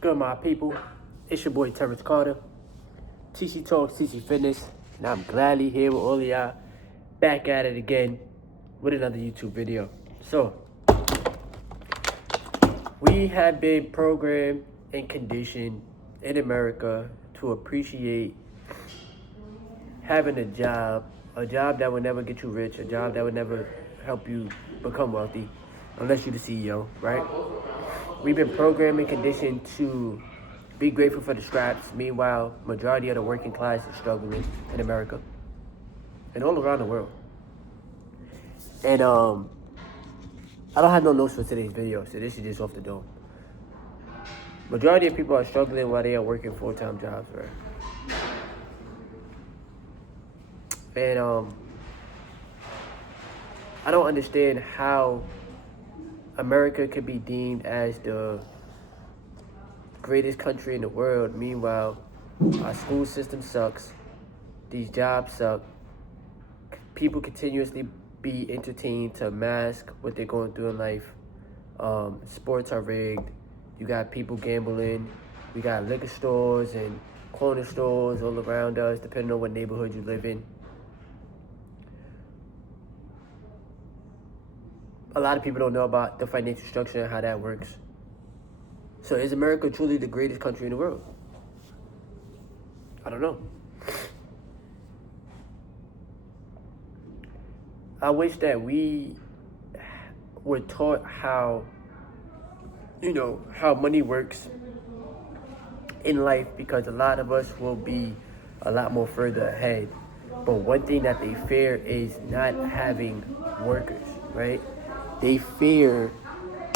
good, my people? It's your boy Terrence Carter, TC Talks, TC Fitness, and I'm gladly here with all of y'all, back at it again with another YouTube video. So, we have been programmed and conditioned in America to appreciate having a job that would never get you rich, a job that would never help you become wealthy, unless you're the CEO, right? We've been programmed and conditioned to be grateful for the scraps. Meanwhile, majority of the working class is struggling in America and all around the world. And I don't have no notes for today's video, so this is just off the dome. Majority of people are struggling while they are working full-time jobs, right? And I don't understand how America could be deemed as the greatest country in the world. Meanwhile, our school system sucks. These jobs suck. People continuously be entertained to mask what they're going through in life. Sports are rigged. You got people gambling. We got liquor stores and corner stores all around us, depending on what neighborhood you live in. A lot of people don't know about the financial structure and how that works. So is America truly the greatest country in the world? I don't know. I wish that we were taught how money works in life, because a lot of us will be a lot more further ahead. But one thing that they fear is not having workers, right? They fear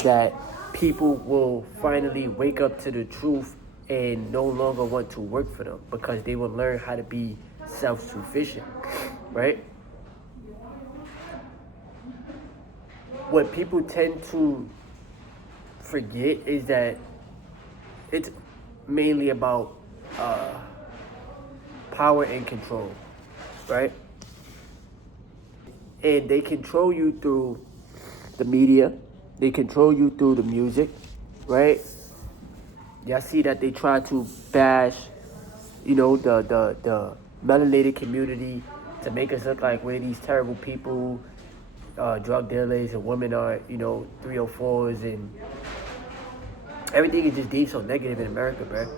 that people will finally wake up to the truth and no longer want to work for them, because they will learn how to be self-sufficient, right? What people tend to forget is that it's mainly about power and control, right? And they control you through the media. They control you through the music, right? Y'all see that they try to bash, the melanated community to make us look like we're these terrible people, drug dealers, and women are, 304s, and everything is just deemed so negative in America, bro.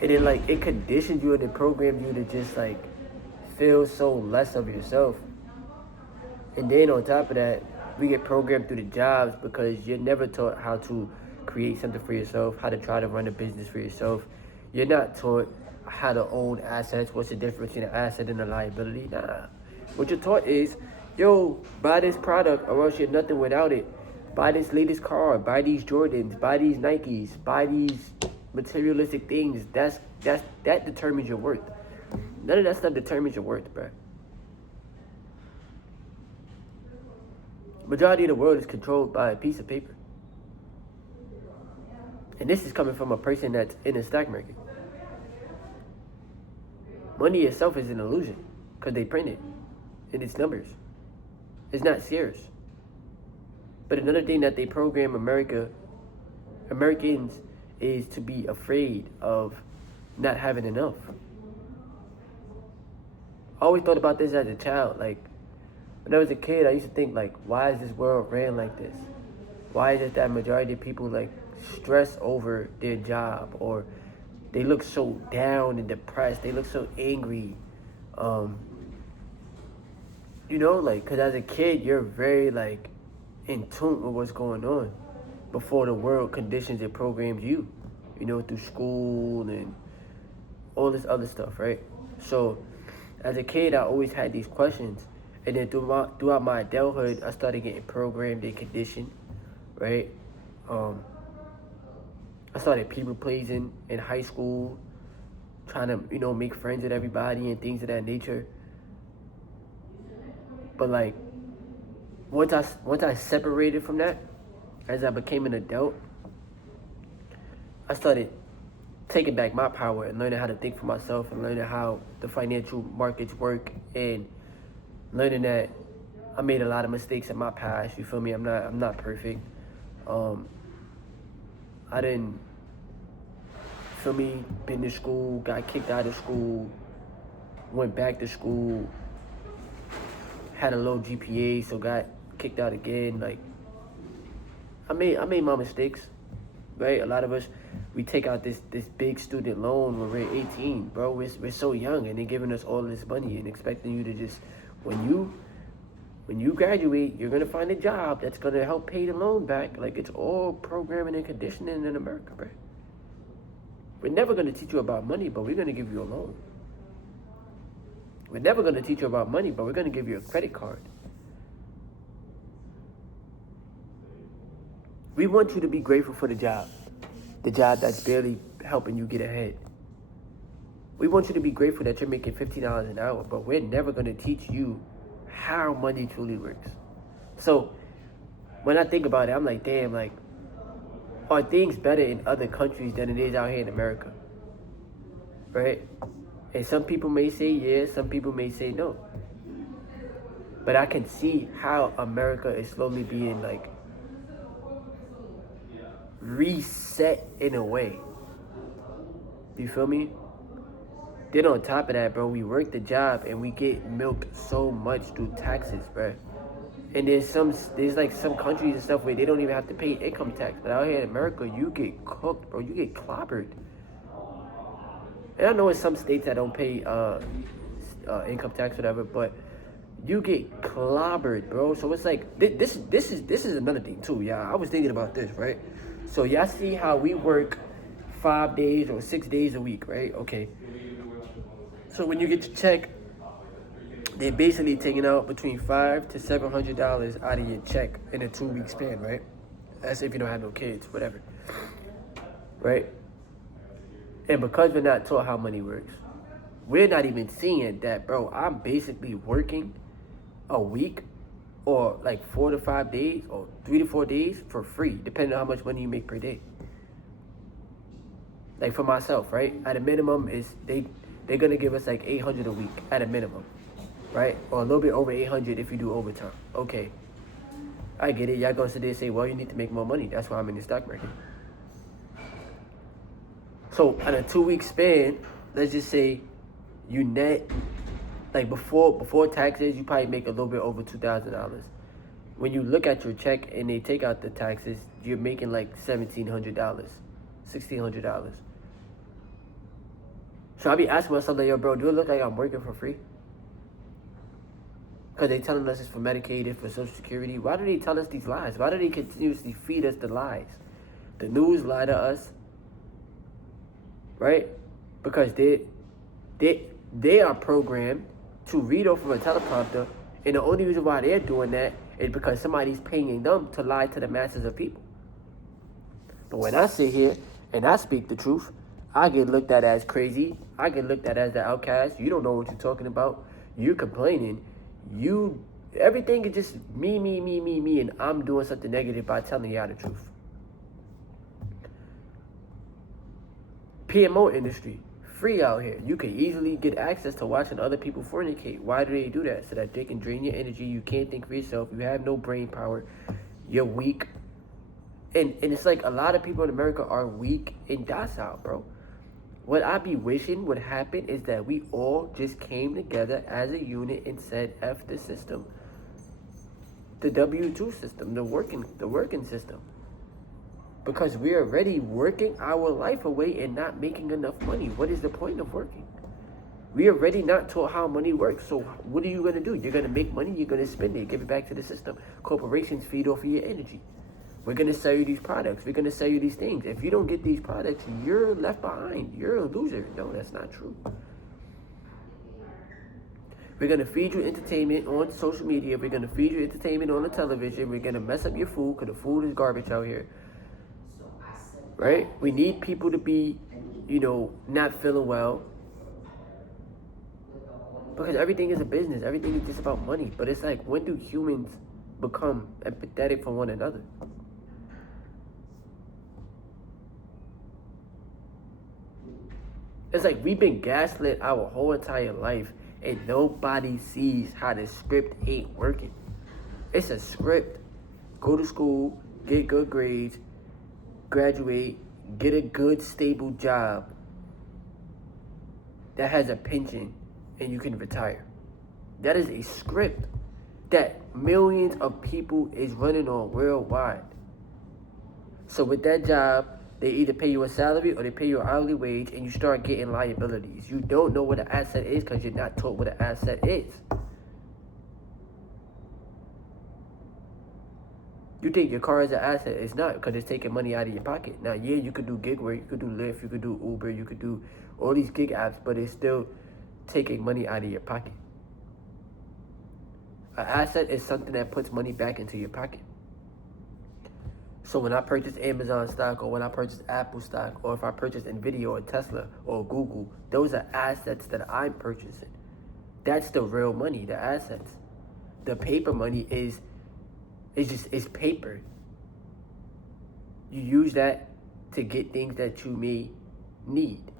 And then, it conditions you and it programs you to just, feel so less of yourself. And then on top of that, we get programmed through the jobs because you're never taught how to create something for yourself, how to try to run a business for yourself. You're not taught how to own assets. What's the difference between an asset and a liability? Nah. What you're taught is, buy this product or else you're nothing without it. Buy this latest car, buy these Jordans, buy these Nikes, buy these materialistic things. That determines your worth. None of that stuff determines your worth, bro. Majority of the world is controlled by a piece of paper. And this is coming from a person that's in the stock market. Money itself is an illusion because they print it in its numbers. It's not serious. But another thing that they program Americans is to be afraid of not having enough. I always thought about this as a child. When I was a kid, I used to think, why is this world ran like this? Why is it that majority of people, stress over their job, or they look so down and depressed, they look so angry? Because as a kid, you're very, in tune with what's going on before the world conditions and programs you, through school and all this other stuff, right? So, as a kid, I always had these questions. And then throughout my adulthood, I started getting programmed and conditioned, right? I started people pleasing in high school, trying to, make friends with everybody and things of that nature. But once I separated from that, as I became an adult, I started taking back my power and learning how to think for myself and learning how the financial markets work, and learning that I made a lot of mistakes in my past. You feel me? I'm not perfect. I didn't feel me, been to school, got kicked out of school, went back to school, had a low GPA, so got kicked out again. Like, I made my mistakes, right? A lot of us, we take out this big student loan when we're 18, bro. We're so young, and they're giving us all this money and expecting you to just, when you graduate, you're gonna find a job that's gonna help pay the loan back. Like, it's all programming and conditioning in America, bro. We're never gonna teach you about money, but we're gonna give you a loan. We're never gonna teach you about money, but we're gonna give you a credit card. We want you to be grateful for the job that's barely helping you get ahead. We want you to be grateful that you're making $15 an hour, but we're never gonna teach you how money truly works. So when I think about it, I'm like, damn, like, are things better in other countries than it is out here in America? Right? And some people may say yes, some people may say no. But I can see how America is slowly being, like, reset in a way. You feel me? Then on top of that, bro, we work the job and we get milked so much through taxes, bro. And there's like some countries and stuff where they don't even have to pay income tax. But out here in America, you get cooked, bro. You get clobbered. And I know in some states that don't pay income tax, whatever, but you get clobbered, bro. So it's like this is another thing too, y'all. I was thinking about this, right? So y'all see how we work 5 days or 6 days a week, right? Okay. So when you get your check, they're basically taking out between $500 to $700 out of your check in a 2-week span, right? That's if you don't have no kids, whatever, right? And because we're not taught how money works, we're not even seeing that, bro. I'm basically working a week or like 4 to 5 days or 3 to 4 days for free, depending on how much money you make per day. Like for myself, right? At a minimum, they're gonna give us like $800 a week at a minimum, right? Or a little bit over $800 if you do overtime. Okay, I get it. Y'all gonna sit there and say, well, you need to make more money. That's why I'm in the stock market. So on a 2-week span, let's just say you net, like before taxes, you probably make a little bit over $2,000. When you look at your check and they take out the taxes, you're making like $1,700, $1,600. So I be asking myself, like, yo, bro, do it look like I'm working for free? Because they telling us it's for Medicaid, it's for Social Security. Why do they tell us these lies? Why do they continuously feed us the lies? The news lie to us, right? Because they are programmed to read off of a teleprompter, and the only reason why they're doing that is because somebody's paying them to lie to the masses of people. But when I sit here and I speak the truth, I get looked at as crazy. I get looked at as the outcast. You don't know what you're talking about. You're complaining. Everything is just me, and I'm doing something negative by telling y'all the truth. PMO industry, free out here. You can easily get access to watching other people fornicate. Why do they do that? So that they can drain your energy. You can't think for yourself. You have no brain power. You're weak. And it's like a lot of people in America are weak and docile, bro. What I be wishing would happen is that we all just came together as a unit and said, F the system. The W-2 system, the working system. Because we're already working our life away and not making enough money. What is the point of working? We already not taught how money works. So what are you going to do? You're going to make money, you're going to spend it, give it back to the system. Corporations feed off of your energy. We're going to sell you these products. We're going to sell you these things. If you don't get these products, you're left behind. You're a loser. No, that's not true. We're going to feed you entertainment on social media. We're going to feed you entertainment on the television. We're going to mess up your food because the food is garbage out here. Right? We need people to be, not feeling well. Because everything is a business. Everything is just about money. But it's like, when do humans become empathetic for one another? It's like we've been gaslit our whole entire life and nobody sees how the script ain't working. It's a script. Go to school, get good grades, graduate, get a good stable job, that has a pension and you can retire. That is a script that millions of people is running on worldwide. So with that job, they either pay you a salary or they pay you an hourly wage, and you start getting liabilities. You don't know what an asset is because you're not taught what an asset is. You think your car is an asset. It's not, because it's taking money out of your pocket. Now, yeah, you could do gig work, you could do Lyft, you could do Uber, you could do all these gig apps, but it's still taking money out of your pocket. An asset is something that puts money back into your pocket. So when I purchase Amazon stock, or when I purchase Apple stock, or if I purchase Nvidia or Tesla or Google, those are assets that I'm purchasing. That's the real money, the assets. The paper money is paper. You use that to get things that you may need.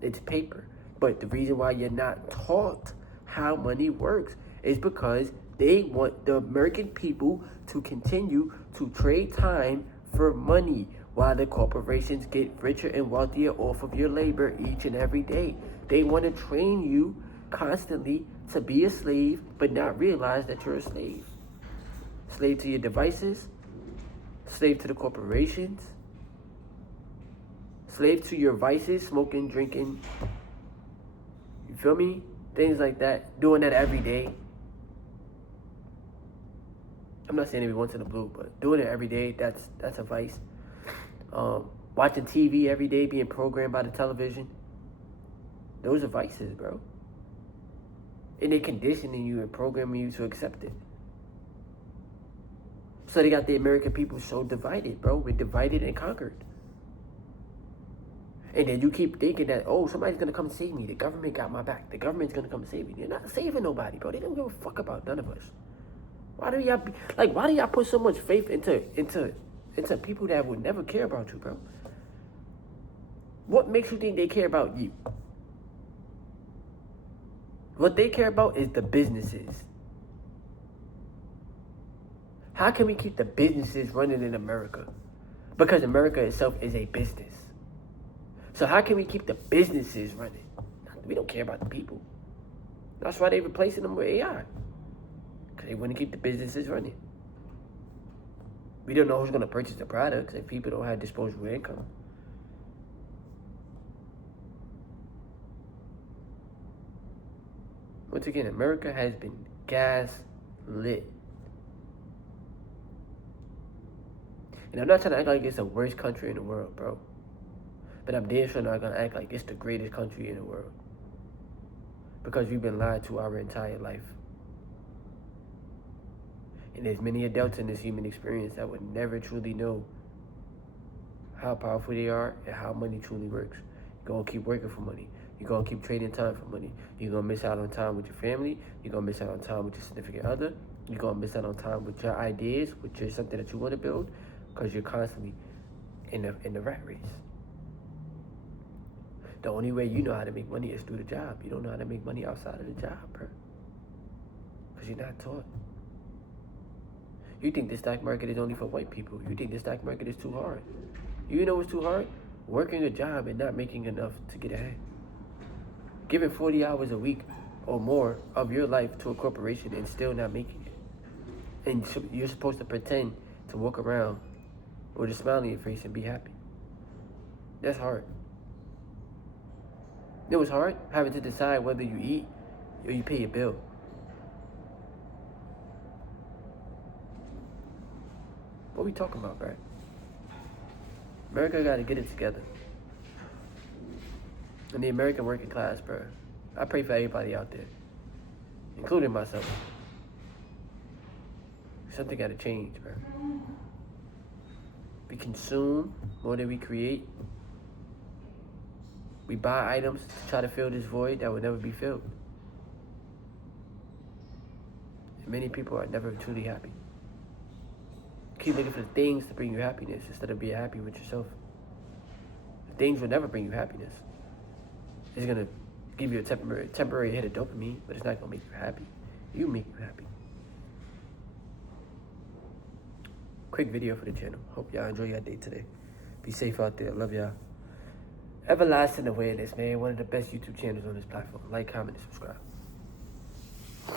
It's paper. But the reason why you're not taught how money works is because they want the American people to continue to trade time for money while the corporations get richer and wealthier off of your labor each and every day. They want to train you constantly to be a slave, but not realize that you're a slave. Slave to your devices, slave to the corporations, slave to your vices, smoking, drinking, you feel me? Things like that, doing that every day. I'm not saying every once in a blue, but doing it every day, that's a vice. Watching TV every day, being programmed by the television, those are vices, bro. And they're conditioning you and programming you to accept it. So they got the American people so divided, bro. We're divided and conquered. And then you keep thinking that, oh, somebody's going to come save me. The government got my back. The government's going to come save me. They're not saving nobody, bro. They don't give a fuck about none of us. Why do y'all put so much faith into people that would never care about you, bro? What makes you think they care about you? What they care about is the businesses. How can we keep the businesses running in America? Because America itself is a business. So how can we keep the businesses running? We don't care about the people. That's why they're replacing them with AI. Because they want to keep the businesses running. We don't know who's going to purchase the products if people don't have disposable income. Once again, America has been gaslit. And I'm not trying to act like it's the worst country in the world, bro. But I'm damn sure not going to act like it's the greatest country in the world. Because we've been lied to our entire life. And there's many adults in this human experience that would never truly know how powerful they are and how money truly works. You're going to keep working for money. You're going to keep trading time for money. You're going to miss out on time with your family. You're going to miss out on time with your significant other. You're going to miss out on time with your ideas, which is something that you want to build, because you're constantly in the rat race. The only way you know how to make money is through the job. You don't know how to make money outside of the job, bro. Because you're not taught. You think the stock market is only for white people. You think the stock market is too hard. You know what's too hard? Working a job and not making enough to get ahead. Giving 40 hours a week or more of your life to a corporation and still not making it. And you're supposed to pretend to walk around with a smile on your face and be happy. That's hard. It was hard having to decide whether you eat or you pay your bill. What we talking about, bro? America got to get it together. And the American working class, bro. I pray for everybody out there, including myself. Something got to change, bro. We consume more than we create. We buy items to try to fill this void that will never be filled. And many people are never truly happy. Keep looking for things to bring you happiness instead of being happy with yourself. Things will never bring you happiness. It's going to give you a temporary hit of dopamine, but it's not going to make you happy. You make you happy. Quick video for the channel. Hope y'all enjoy your day today. Be safe out there. Love y'all. Everlasting Awareness, man. One of the best YouTube channels on this platform. Like, comment, and subscribe.